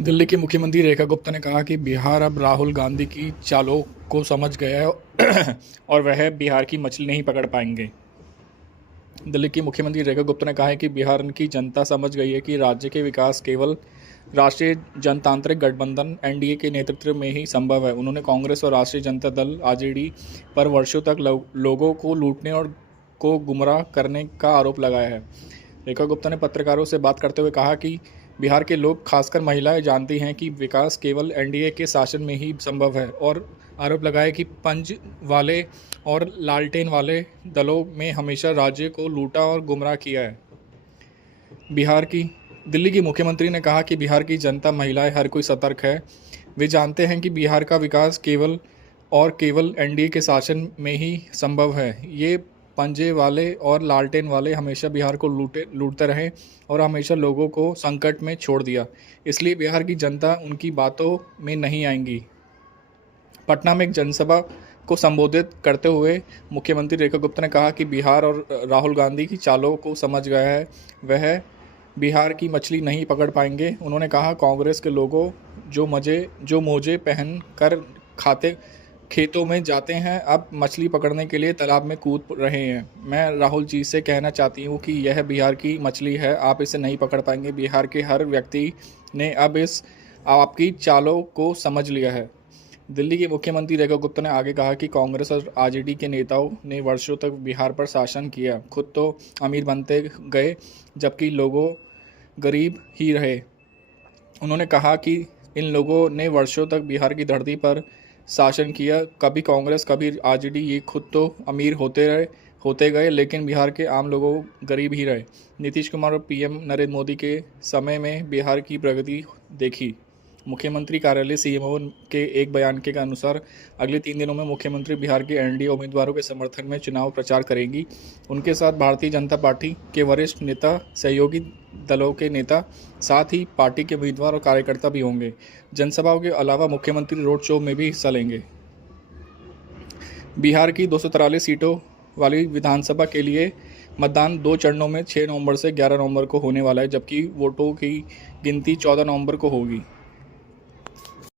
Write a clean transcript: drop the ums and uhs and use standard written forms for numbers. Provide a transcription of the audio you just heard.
दिल्ली की मुख्यमंत्री रेखा गुप्ता ने कहा कि बिहार अब राहुल गांधी की चालों को समझ गया है और वह बिहार की मछली नहीं पकड़ पाएंगे। दिल्ली की मुख्यमंत्री रेखा गुप्ता ने कहा है कि बिहार की जनता समझ गई है कि राज्य के विकास केवल राष्ट्रीय जनतांत्रिक गठबंधन एनडीए के नेतृत्व में ही संभव है। उन्होंने कांग्रेस और राष्ट्रीय जनता दल आरजेडी पर वर्षों तक लोगों को लूटने और को गुमराह करने का आरोप लगाया है। रेखा गुप्ता ने पत्रकारों से बात करते हुए कहा कि बिहार के लोग, खासकर महिलाएं, जानती हैं कि विकास केवल एनडीए के शासन में ही संभव है और आरोप लगाया कि पंच वाले और लालटेन वाले दलों में हमेशा राज्य को लूटा और गुमराह किया है। दिल्ली की मुख्यमंत्री ने कहा कि बिहार की जनता, महिलाएं, हर कोई सतर्क है। वे जानते हैं कि बिहार का विकास केवल एनडीए के शासन में ही संभव है। ये पंजे वाले और लालटेन वाले हमेशा बिहार को लूटते रहे और हमेशा लोगों को संकट में छोड़ दिया। इसलिए बिहार की जनता उनकी बातों में नहीं आएंगी। पटना में एक जनसभा को संबोधित करते हुए मुख्यमंत्री रेखा गुप्ता ने कहा कि बिहार और राहुल गांधी की चालों को समझ गया है, वह बिहार की मछली नहीं पकड़ पाएंगे। उन्होंने कहा, कांग्रेस के लोगों जो मोजे पहन कर खेतों में जाते हैं, अब मछली पकड़ने के लिए तालाब में कूद रहे हैं। मैं राहुल जी से कहना चाहती हूँ कि यह बिहार की मछली है, आप इसे नहीं पकड़ पाएंगे। बिहार के हर व्यक्ति ने अब आपकी चालों को समझ लिया है। दिल्ली के मुख्यमंत्री रेखा गुप्ता ने आगे कहा कि कांग्रेस और आरजेडी के नेताओं ने वर्षों तक बिहार पर शासन किया, खुद तो अमीर बनते गए जबकि लोगों गरीब ही रहे। उन्होंने कहा कि इन लोगों ने वर्षों तक बिहार की धरती पर शासन किया, कभी कांग्रेस कभी आरजेडी, ये खुद तो अमीर होते गए लेकिन बिहार के आम लोगों गरीब ही रहे। नीतीश कुमार और पीएम नरेंद्र मोदी के समय में बिहार की प्रगति देखी। मुख्यमंत्री कार्यालय सीएमओ के एक बयान के अनुसार अगले 3 दिनों में मुख्यमंत्री बिहार के एनडीए उम्मीदवारों के समर्थन में चुनाव प्रचार करेंगी। उनके साथ भारतीय जनता पार्टी के वरिष्ठ नेता, सहयोगी दलों के नेता, साथ ही पार्टी के उम्मीदवार और कार्यकर्ता भी होंगे। जनसभाओं के अलावा मुख्यमंत्री रोड शो में भी हिस्सा लेंगे। बिहार की 243 सीटों वाली विधानसभा के लिए मतदान 2 चरणों में 6 नवंबर से 11 नवंबर को होने वाला है, जबकि वोटों की गिनती 14 नवंबर को होगी।